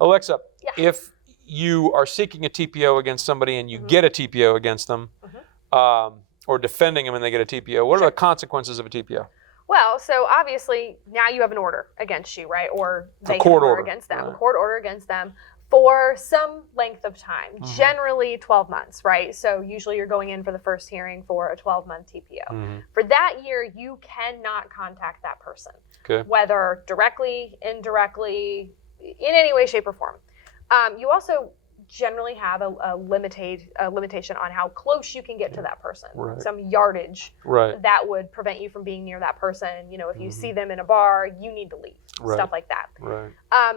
Alexa, Yeah. if you are seeking a TPO against somebody and you get a TPO against them, or defending them and they get a TPO, what are the consequences of a TPO? Well, so obviously now you have an order against you, right? Or they have court an order order against them, right. a court order against them for some length of time, generally 12 months, right? So usually you're going in for the first hearing for a 12-month TPO. For that year, you cannot contact that person, whether directly, indirectly, in any way, shape, or form. You also generally have a limitation on how close you can get to that person, some yardage that would prevent you from being near that person. You know, if you see them in a bar, you need to leave, stuff like that.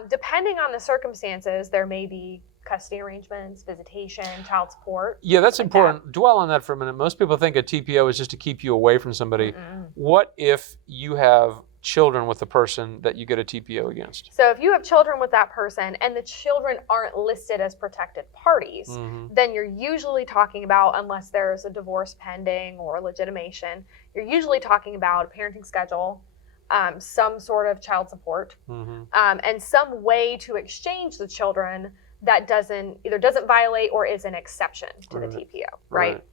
Depending on the circumstances, there may be custody arrangements, visitation, child support. Yeah, that's important. Dwell on that for a minute. Most people think a TPO is just to keep you away from somebody. What if you have children with the person that you get a TPO against? So if you have children with that person and the children aren't listed as protected parties, then you're usually talking about, unless there's a divorce pending or legitimation, you're usually talking about a parenting schedule, some sort of child support, and some way to exchange the children that either doesn't violate or is an exception to the TPO, right?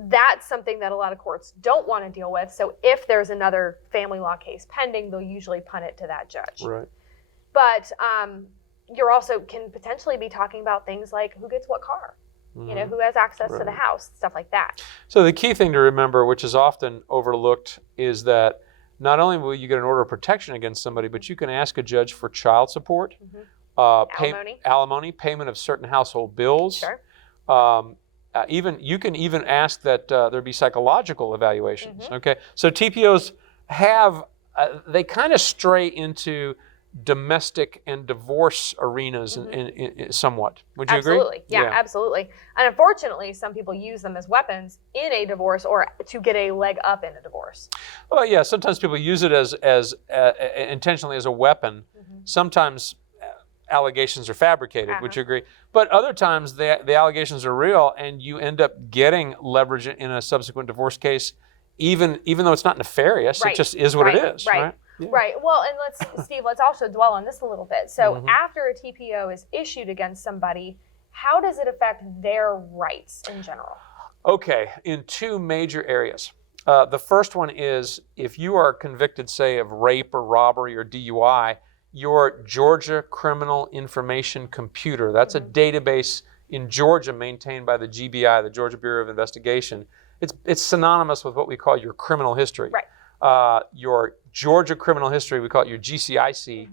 That's something that a lot of courts don't want to deal with. So if there's another family law case pending, they'll usually punt it to that judge. But you're also can potentially be talking about things like who gets what car, you know, who has access to the house, stuff like that. So the key thing to remember, which is often overlooked, is that not only will you get an order of protection against somebody, but you can ask a judge for child support, alimony, payment of certain household bills. You can even ask that there be psychological evaluations. Okay, so TPOs have they kind of stray into domestic and divorce arenas in somewhat. Would you agree? Yeah, absolutely. And unfortunately, some people use them as weapons in a divorce or to get a leg up in a divorce. Well, yeah, sometimes people use it as intentionally as a weapon. Sometimes allegations are fabricated. Would you agree? But other times the allegations are real, and you end up getting leverage in a subsequent divorce case, even though it's not nefarious. It just is what it is. Right. Well, and let's also dwell on this a little bit. So after a TPO is issued against somebody, how does it affect their rights in general? Okay, in two major areas. The first one is if you are convicted, say, of rape or robbery or DUI, your Georgia Criminal Information Computer, that's a database in Georgia maintained by the GBI, the Georgia Bureau of Investigation. It's synonymous with what we call your criminal history. Your Georgia criminal history, we call it your GCIC.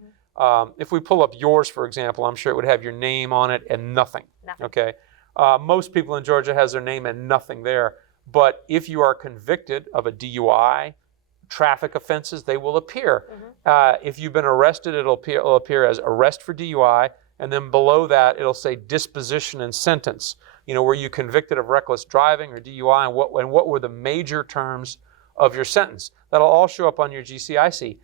If we pull up yours, for example, I'm sure it would have your name on it and nothing. Okay. Most people in Georgia has their name and nothing there. But if you are convicted of a DUI, traffic offenses, they will appear. If you've been arrested, it'll appear as arrest for DUI, and then below that it'll say disposition and sentence. You know, were you convicted of reckless driving or DUI, and what were the major terms of your sentence? That'll all show up on your GCIC.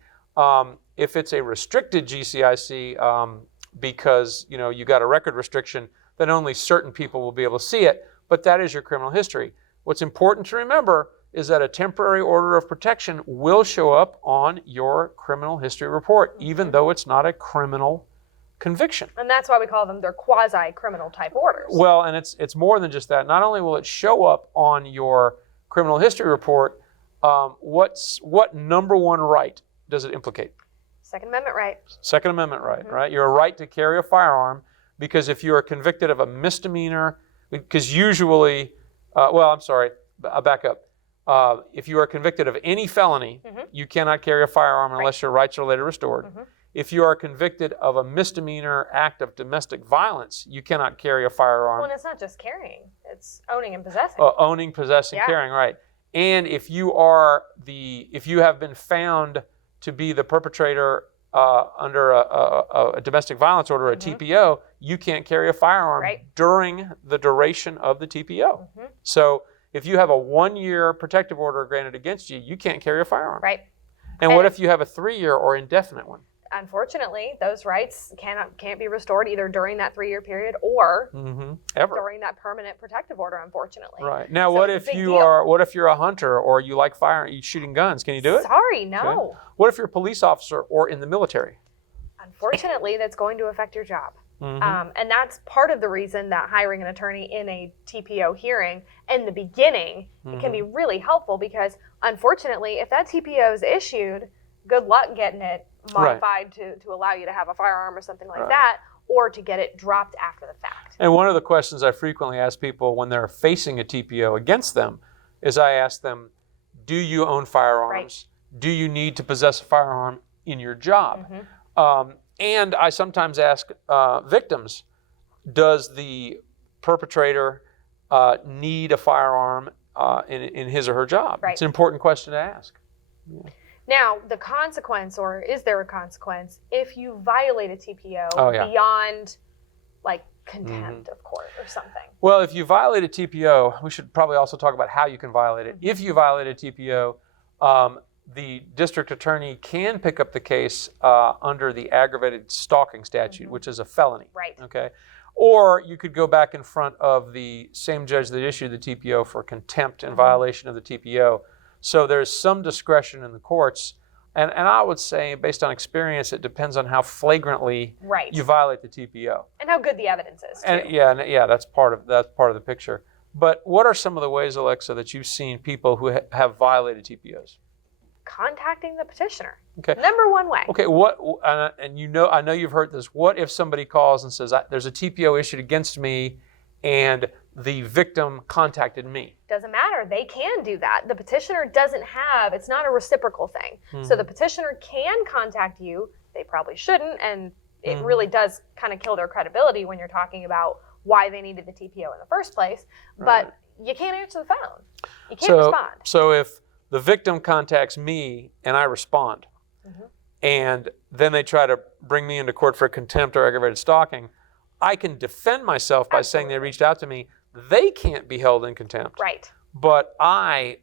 If it's a restricted GCIC because you got a record restriction, then only certain people will be able to see it, but that is your criminal history. What's important to remember is that a temporary order of protection will show up on your criminal history report, even though it's not a criminal conviction. And that's why we call them, they're quasi-criminal type orders. Well, and it's more than just that. Not only will it show up on your criminal history report, what number one right does it implicate? Second Amendment right. Second Amendment right, right? Your right to carry a firearm, because if you are convicted of a misdemeanor, because usually, I'll back up. If you are convicted of any felony, you cannot carry a firearm unless your rights are later restored. If you are convicted of a misdemeanor act of domestic violence, you cannot carry a firearm. Well, and it's not just carrying; it's owning and possessing. Owning, possessing, carrying, right? And if you have been found to be the perpetrator under a domestic violence order, a TPO, you can't carry a firearm during the duration of the TPO. So if you have a 1-year protective order granted against you, you can't carry a firearm. Right. And what if you have a 3-year or indefinite one? Unfortunately, those rights can't be restored either during that 3-year period or ever during that permanent protective order, unfortunately. Right. Now, what if you're a hunter or you like fire, you shooting guns? Can you do it? Sorry, no. Okay. What if you're a police officer or in the military? Unfortunately, that's going to affect your job. Mm-hmm. And that's part of the reason that hiring an attorney in a TPO hearing in the beginning it can be really helpful, because unfortunately, if that TPO is issued, good luck getting it modified to allow you to have a firearm or something like that, or to get it dropped after the fact. And one of the questions I frequently ask people when they're facing a TPO against them is I ask them, do you own firearms? Do you need to possess a firearm in your job? And I sometimes ask victims, does the perpetrator need a firearm in his or her job? Right. It's an important question to ask. Yeah. Now, the consequence, or is there a consequence, if you violate a TPO beyond like contempt of court or something? Well, if you violate a TPO, we should probably also talk about how you can violate it. If you violate a TPO, the district attorney can pick up the case under the aggravated stalking statute, which is a felony. Right. Okay. Or you could go back in front of the same judge that issued the TPO for contempt and violation of the TPO. So there's some discretion in the courts. And I would say, based on experience, it depends on how flagrantly you violate the TPO. And how good the evidence is, too. And that's part of the picture. But what are some of the ways, Alexa, that you've seen people who have violated TPOs? Contacting the petitioner. Okay. Number one way. Okay. What? And I know you've heard this. What if somebody calls and says, "There's a TPO issued against me, and the victim contacted me"? Doesn't matter. They can do that. The petitioner doesn't have. It's not a reciprocal thing. So the petitioner can contact you. They probably shouldn't, and it really does kind of kill their credibility when you're talking about why they needed the TPO in the first place. But you can't answer the phone. You can't respond. So if the victim contacts me and I respond, and then they try to bring me into court for contempt or aggravated stalking, I can defend myself by saying they reached out to me. They can't be held in contempt. Right. But I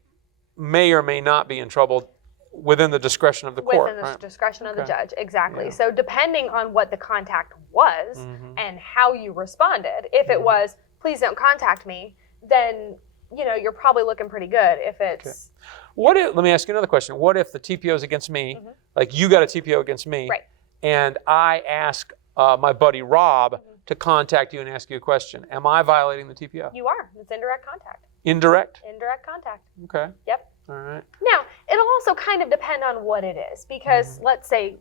may or may not be in trouble within the discretion of the court. Within the discretion of the judge, exactly. Yeah. So depending on what the contact was and how you responded, if it was, please don't contact me, then you're probably looking pretty good. If it's... Let me ask you another question. What if the TPO is against me, like you got a TPO against me, and I ask my buddy Rob to contact you and ask you a question? Am I violating the TPO? You are. It's indirect contact. Indirect? Indirect contact. Okay. Yep. All right. Now, it'll also kind of depend on what it is, because let's say,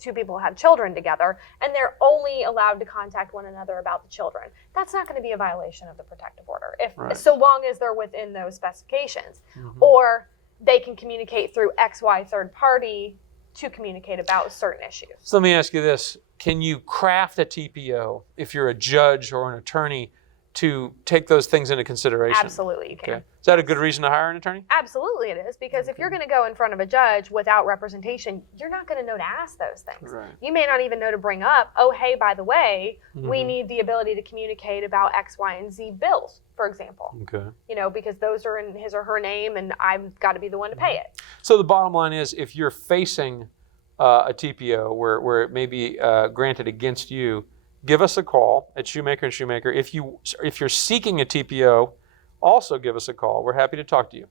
two people have children together and they're only allowed to contact one another about the children. That's not going to be a violation of the protective order, so long as they're within those specifications. Or they can communicate through XY third party to communicate about certain issues. So let me ask you this. Can you craft a TPO if you're a judge or an attorney to take those things into consideration? Absolutely, you can. Okay. Is that a good reason to hire an attorney? Absolutely it is, because if you're going to go in front of a judge without representation, you're not going to know to ask those things. Right. You may not even know to bring up, oh, hey, by the way, we need the ability to communicate about X, Y, and Z bills, for example. Okay. Because those are in his or her name, and I've got to be the one to pay it. So the bottom line is, if you're facing a TPO where it may be granted against you, give us a call at Shewmaker and Shewmaker. If you're seeking a TPO, also give us a call. We're happy to talk to you.